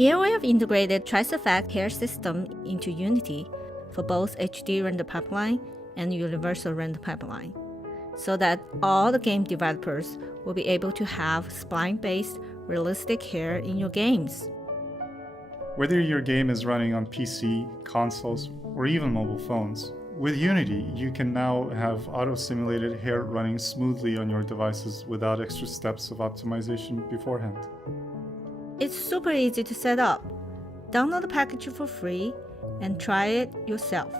Here we have integrated TressFx Hair system into Unity for both HD render pipeline and universal render pipeline, so that all the game developers will be able to have spline-based realistic hair in your games. Whether your game is running on PC, consoles, or even mobile phones, with Unity, you can now have auto-simulated hair running smoothly on your devices without extra steps of optimization beforehand. It's super easy to set up. Download the package for free and try it yourself.